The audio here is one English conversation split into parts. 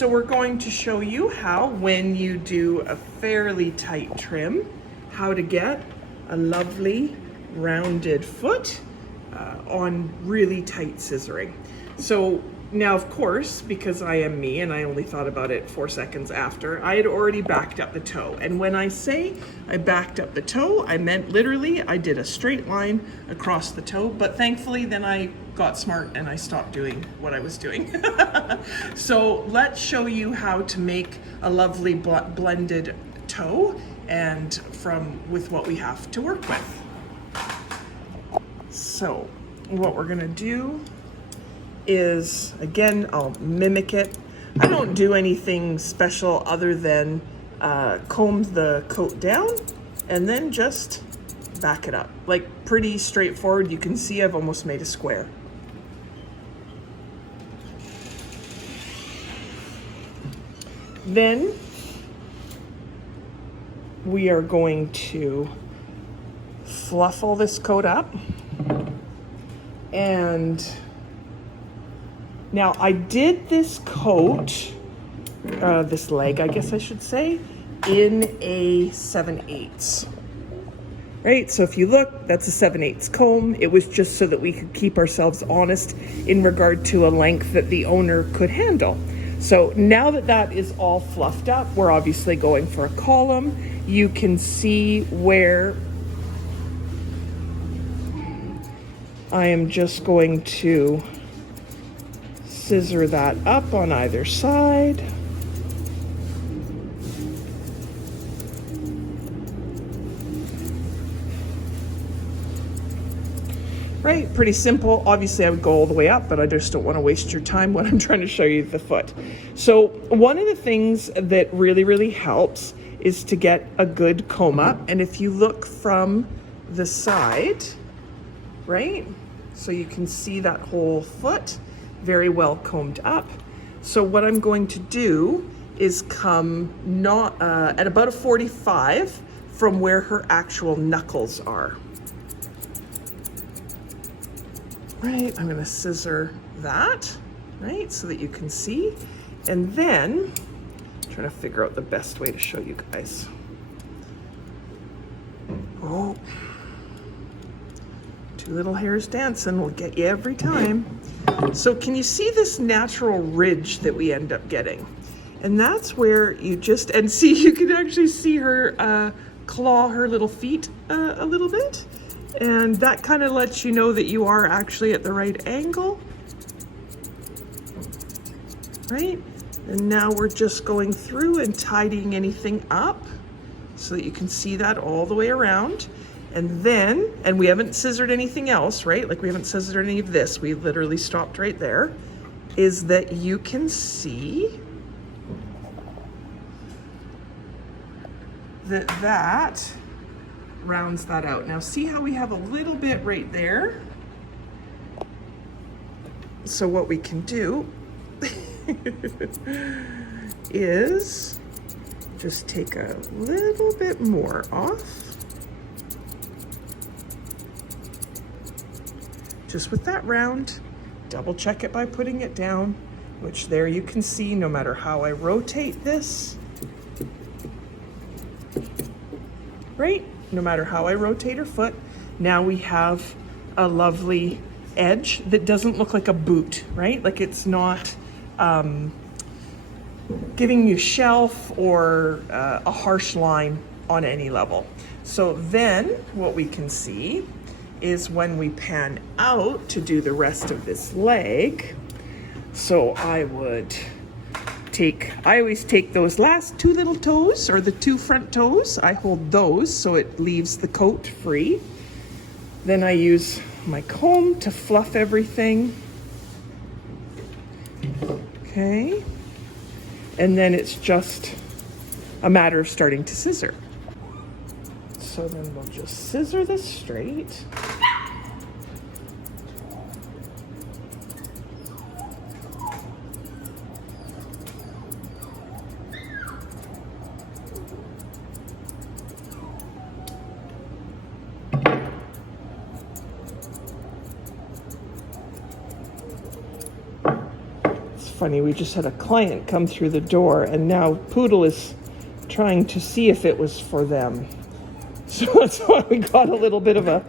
So we're going to show you how, when you do a fairly tight trim, how to get a lovely rounded foot on really tight scissoring. So now, of course, because I am me and I only thought about it 4 seconds after, I had already backed up the toe. And when I say I backed up the toe, I meant literally I did a straight line across the toe, but thankfully then I got smart and I stopped doing what I was doing. So let's show you how to make a lovely blended toe and with what we have to work with. So what we're gonna do is, again, I'll mimic it. I don't do anything special other than comb the coat down and then just back it up. Like, pretty straightforward. You can see I've almost made a square. Then we are going to fluff all this coat up. And now I did this coat, this leg, I guess I should say, in a 7/8. Right, so if you look, that's a 7/8 comb. It was just so that we could keep ourselves honest in regard to a length that the owner could handle. So now that that is all fluffed up, we're obviously going for a column. You can see where I am just going to scissor that up on either side. Right, pretty simple. Obviously I would go all the way up, but I just don't want to waste your time when I'm trying to show you the foot. So one of the things that really helps is to get a good comb up. And if you look from the side, right? So you can see that whole foot very well combed up. So what I'm going to do is come at about a 45 from where her actual knuckles are. Right, I'm gonna scissor that, right, so that you can see. And then, I'm trying to figure out the best way to show you guys. Oh, 2 little hairs dancing will get you every time. So can you see this natural ridge that we end up getting? And that's where you just, and see, you can actually see her claw her little feet a little bit. And that kind of lets you know that you are actually at the right angle. Right? And now we're just going through and tidying anything up so that you can see that all the way around. And then, and we haven't scissored anything else, right? Like, we haven't scissored any of this. We literally stopped right there. Is that you can see that rounds that out. Now see how we have a little bit right there? So what we can do is just take a little bit more off. Just with that round, double check it by putting it down, which there you can see no matter how I rotate this, right? No matter how I rotate her foot, now we have a lovely edge that doesn't look like a boot, right? Like, it's not giving you shelf or a harsh line on any level. So then what we can see is when we pan out to do the rest of this leg, so I always take those last 2 little toes, or the 2 front toes. I hold those so it leaves the coat free. Then I use my comb to fluff everything. Okay. And then it's just a matter of starting to scissor. So then we'll just scissor this straight. funny, we just had a client come through the door and now Poodle is trying to see if it was for them. So that's why we got a little bit of a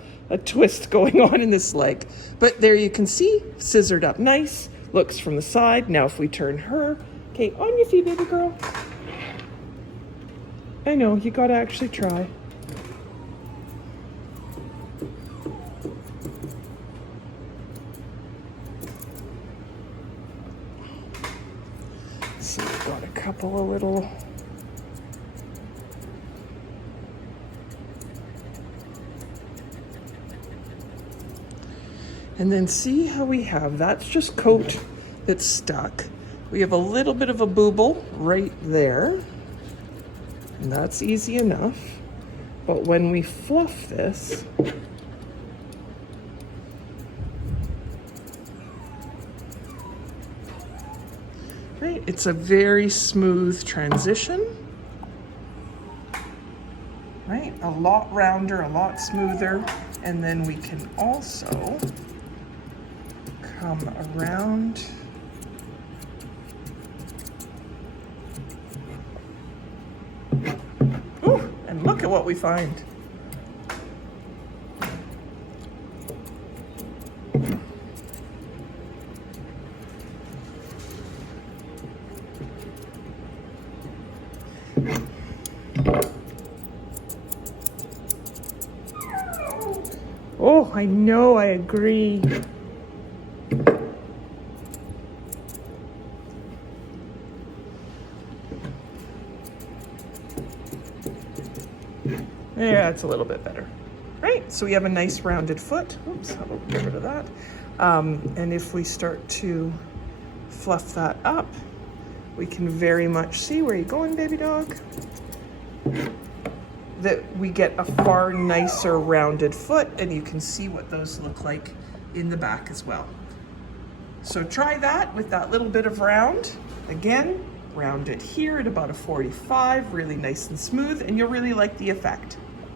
twist going on in this leg. But there you can see, scissored up nice, looks from the side. Now if we turn her, okay, on your feet, baby girl. I know, you gotta actually try. So we've got a couple of little and then see how we have, that's just coat that's stuck. We have a little bit of a booble right there, and that's easy enough. But when we fluff this, right, it's a very smooth transition, right? A lot rounder, a lot smoother, and then we can also come around and look at what we find. Oh, I know, I agree. Yeah, it's a little bit better. Right, so we have a nice rounded foot. Oops, I'll get rid of that. And if we start to fluff that up, we can very much see, where you going, baby dog? That we get a far nicer rounded foot, and you can see what those look like in the back as well. So try that with that little bit of round. Again, round it here at about a 45, really nice and smooth, and you'll really like the effect.